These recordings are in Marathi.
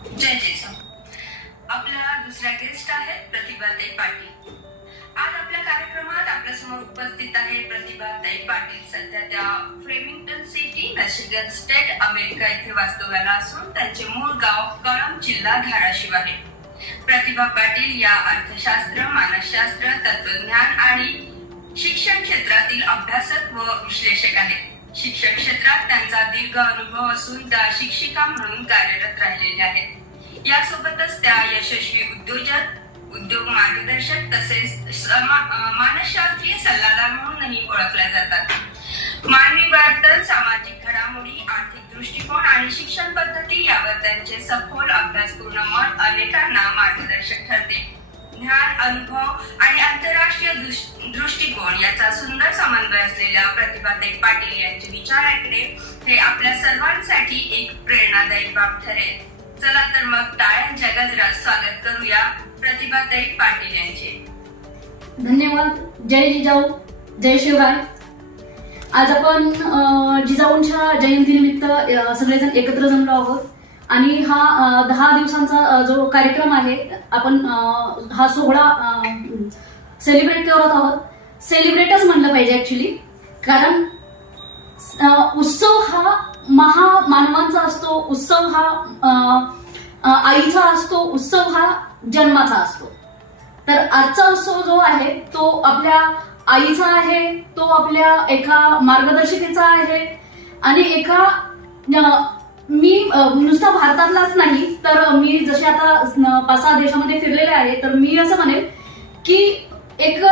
जय जिजाऊ. आपल्या दुसऱ्या गेस्ट आहेत प्रतिभाताई पाटील. आज आपल्या कार्यक्रमात आपल्यासमोर उपस्थित आहे प्रतिभाताई पाटील. सध्या त्या फ्रेमिंग्टन सिटी, मिशिगन स्टेट, अमेरिका येथे वास्तव्याला असून त्यांचे मूळ गाव कळंब, जिल्हा धाराशिव आहे. प्रतिभा पाटील या अर्थशास्त्र, मानसशास्त्र, तत्वज्ञान आणि शिक्षण क्षेत्रातील अभ्यासक व विश्लेषक आहेत. शिक्षण क्षेत्रात त्यांचा दीर्घ अनुभव असून त्या शिक्षिका म्हणून कार्यरत राहिलेल्या आहेत. यासोबतच त्या यशस्वी उद्योजक, उद्योग मार्गदर्शक तसेच मानसशास्त्रीय सल्लागार म्हणूनही ओळखल्या जातात. मानवी वर्तन, सामाजिक घडामोडी, आर्थिक दृष्टिकोन आणि शिक्षण पद्धती यावर त्यांचे सखोल अभ्यासपूर्ण मत अनेकांना मार्गदर्शक ठरते. ज्ञान, अनुभव आणि आंतरराष्ट्रीय दृष्टिकोन याचा सुंदर समन्वय असलेल्या प्रतिभाताई पाटील यांचे विचार ऐकणे हे आपल्या सर्वांसाठी एक प्रेरणादायी बाब ठरेल. चला तर मग टाळ्यांच्या गजरात स्वागत करूया प्रतिभाताई पाटील यांचे. धन्यवाद. जय जिजाऊ, जय शिवराय. आज आपण जिजाऊंच्या जयंतीनिमित्त सगळेजण एकत्र जमलो आहोत आणि हा 10 दिवसांचा जो कार्यक्रम आहे, आपण हा सोहळा सेलिब्रेट करत आहोत. सेलिब्रेटच म्हणलं पाहिजे ऍक्च्युली, कारण उत्सव हा महामानवांचा असतो, उत्सव हा आईचा असतो, उत्सव हा जन्माचा असतो. तर आजचा उत्सव जो आहे तो आपल्या आईचा आहे, तो आपल्या एका मार्गदर्शिकेचा आहे आणि एका मी नुसता भारतातलाच नाही तर मी जसे आता 5-6 देशामध्ये फिरलेले आहे, तर मी असं म्हणेन की एक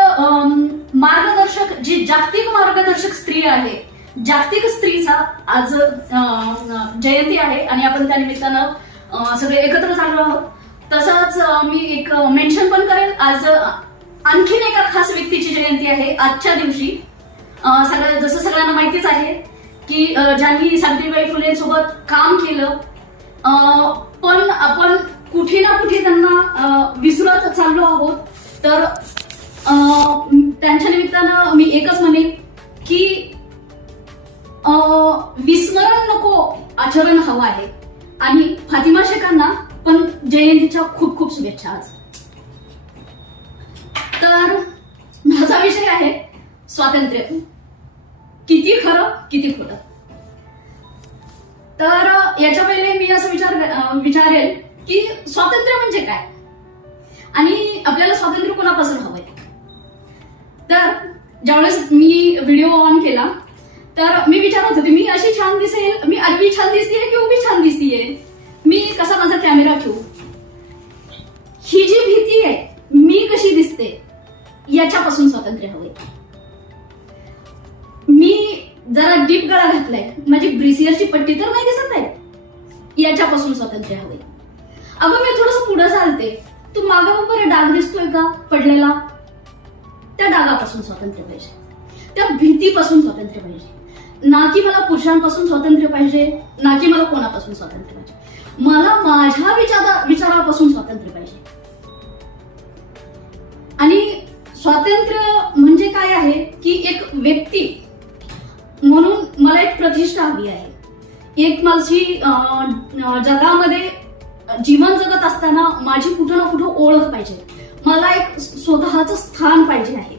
मार्गदर्शक, जी जागतिक मार्गदर्शक स्त्री आहे, जागतिक स्त्रीचा आज जयंती आहे आणि आपण त्या निमित्तानं सगळे एकत्र झालो आहोत. तसंच मी एक मेन्शन पण करेल, आज आणखीन एका खास व्यक्तीची जयंती आहे आजच्या दिवशी. जसं सगळ्यांना माहितीच आहे की ज्यांनी सावित्रीबाई फुले सोबत काम केलं, पण आपण कुठे ना कुठे त्यांना विसरत चाललो आहोत. तर त्यांच्या निमित्तानं मी एकच म्हणेन की विस्मरण नको, आचरण हवं आहे. आणि फातिमा शेखांना पण जयंतीच्या खूप खूप शुभेच्छा. आज तर माझा विषय आहे स्वातंत्र्य, किती खरं किती खोटं. तर याच्या पहिले मी असं विचारेल की स्वातंत्र्य म्हणजे काय आणि आपल्याला स्वातंत्र्य कोणापासून हवंय. तर ज्यावेळेस मी व्हिडिओ ऑन केला तर मी विचारत होते, मी अशी छान दिसेल, मी आडवी छान दिसतीये की उभी छान दिसतीये, मी कसा माझा कॅमेरा ठेवू, ही जी भीती आहे, मी कशी दिसते, याच्यापासून स्वातंत्र्य हवंय. मी जरा डीप गळा घातलाय, माझी ब्रेसियरची पट्टी तर नाही दिसत आहे, याच्यापासून स्वातंत्र्य हवंय. अगं मी थोडस पुढे चालते, तू मागं बरं डाग दिसतोय का पडलेला, त्या डागापासून स्वातंत्र्य पाहिजे, त्या भीतीपासून स्वातंत्र्य पाहिजे. ना की मला पुरुषांपासून स्वातंत्र्य पाहिजे, ना की मला कोणापासून स्वातंत्र्य पाहिजे, मला माझ्या विचारापासून स्वातंत्र्य पाहिजे. आणि स्वातंत्र्य म्हणजे काय आहे की एक व्यक्ती म्हणून मला एक प्रतिष्ठा हवी आहे, एक माझी जगामध्ये जीवन जगत असताना माझी कुठं ना कुठं ओळख पाहिजे, मला एक स्वतःचं स्थान पाहिजे आहे.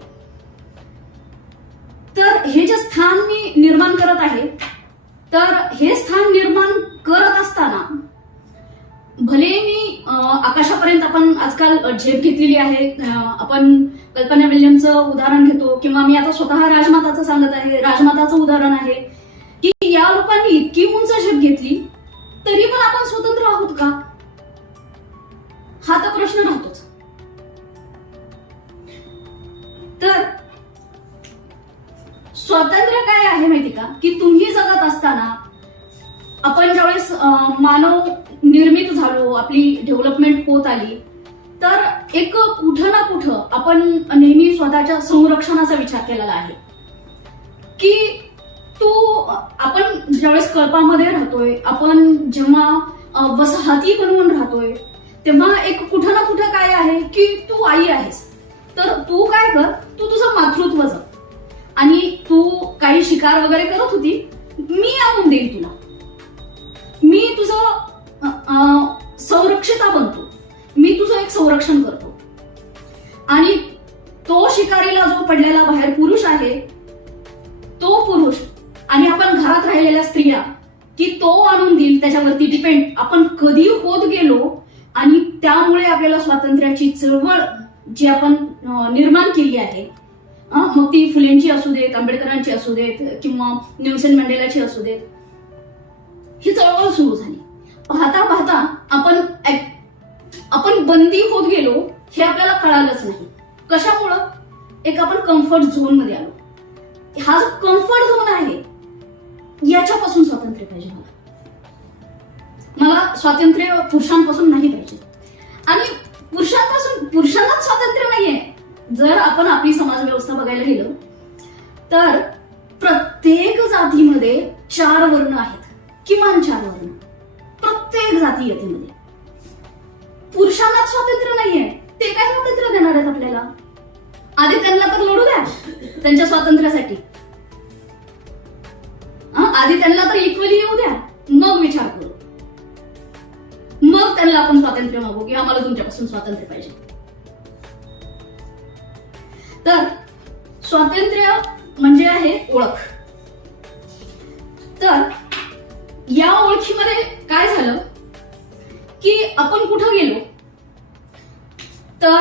तर हे जे स्थान मी निर्माण करत आहे, तर हे स्थान निर्माण करत असताना भले मी आकाशापर्यंत, आपण आजकाल झेप घेतलेली आहे, आपण कल्पना विल्यमचं उदाहरण घेतो किंवा मी आता स्वतः राजमाताचं सांगत आहे, राजमाताचं उदाहरण आहे की या लोकांनी इतकी उंच झेप घेतली तरी पण आपण स्वतंत्र आहोत का, हा तर प्रश्न राहतोच. तर स्वातंत्र्य काय आहे माहिती का, की तुम्ही जगत असताना, आपण ज्यावेळेस मानव निर्मित झालो, आपली डेव्हलपमेंट होत आली, तर एक कुठं ना कुठं आपण नेहमी स्वतःच्या संरक्षणाचा विचार केलेला आहे की आपण ज्यावेळेस कल्पामध्ये राहतोय, आपण जेव्हा वसाहती बनवून राहतोय, तेव्हा एक कुठं ना कुठं काय आहे की तू आई आहेस, तर तू काय कर, तू तुझं मातृत्व जग. आणि तू काही शिकार वगैरे करत होती, मी आणून देईन तुला, मी तुझं संरक्षिता बनतो. मी तुझं एक संरक्षण करतो. आणि तो शिकारीला जो पडलेला बाहेर पुरुष आहे, तो पुरुष आणि आपण घरात राहिलेल्या स्त्रिया, की तो आणून देईल त्याच्यावरती डिपेंड आपण कधी होत गेलो. आणि त्यामुळे आपल्याला स्वातंत्र्याची चळवळ जी आपण निर्माण केली आहे, मग ती फुलेंची असू देत, आंबेडकरांची असू देत, किंवा नेल्सन मंडेलाची असू देत, ही चळवळ सुरू झाली. पाहता पाहता आपण बंदी होत गेलो हे आपल्याला कळालंच नाही. कशामुळं? एक आपण कम्फर्ट झोन मध्ये आलो. हा जो कम्फर्ट झोन आहे याच्यापासून स्वातंत्र्य पाहिजे. मला स्वातंत्र्य पुरुषांपासून नाही पाहिजे. आणि पुरुषांनाच स्वातंत्र्य नाहीये. जर आपण आपली समाज व्यवस्था बघायला गेलो तर प्रत्येक जातीमध्ये 4 वर्ण आहेत, किमान 4 वर्ण प्रत्येक जातीयतेमध्ये. पुरुषांनाच स्वातंत्र्य नाहीये, ते काय स्वातंत्र्य देणार आहेत आपल्याला? आधी त्यांना तर लढू द्या त्यांच्या स्वातंत्र्यासाठी. आधी त्यांना तर इक्वली येऊ द्या, मग विचार करू. मग त्यांना आपण स्वातंत्र्य मागू की आम्हाला तुमच्यापासून स्वातंत्र्य पाहिजे. तर स्वातंत्र्य म्हणजे आहे ओळख. तर या ओळखीमध्ये काय झालं की आपण कुठं गेलो तर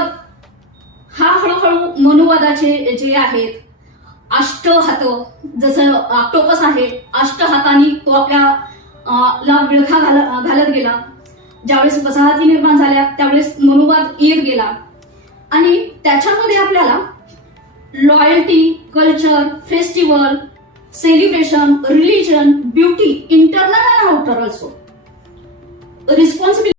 हा हळूहळू मनुवादाचे जे आहेत 8 हात, जसं ऑक्टोपस आहे 8 हातांनी तो आपल्या ला विळखा घालत गेला. ज्यावेळेस वसाहती निर्माण झाल्या त्यावेळेस मनुवाद येत गेला. आणि त्याच्यामध्ये आपल्याला loyalty, culture, festival, celebration, religion, beauty, internal and outer also, responsibility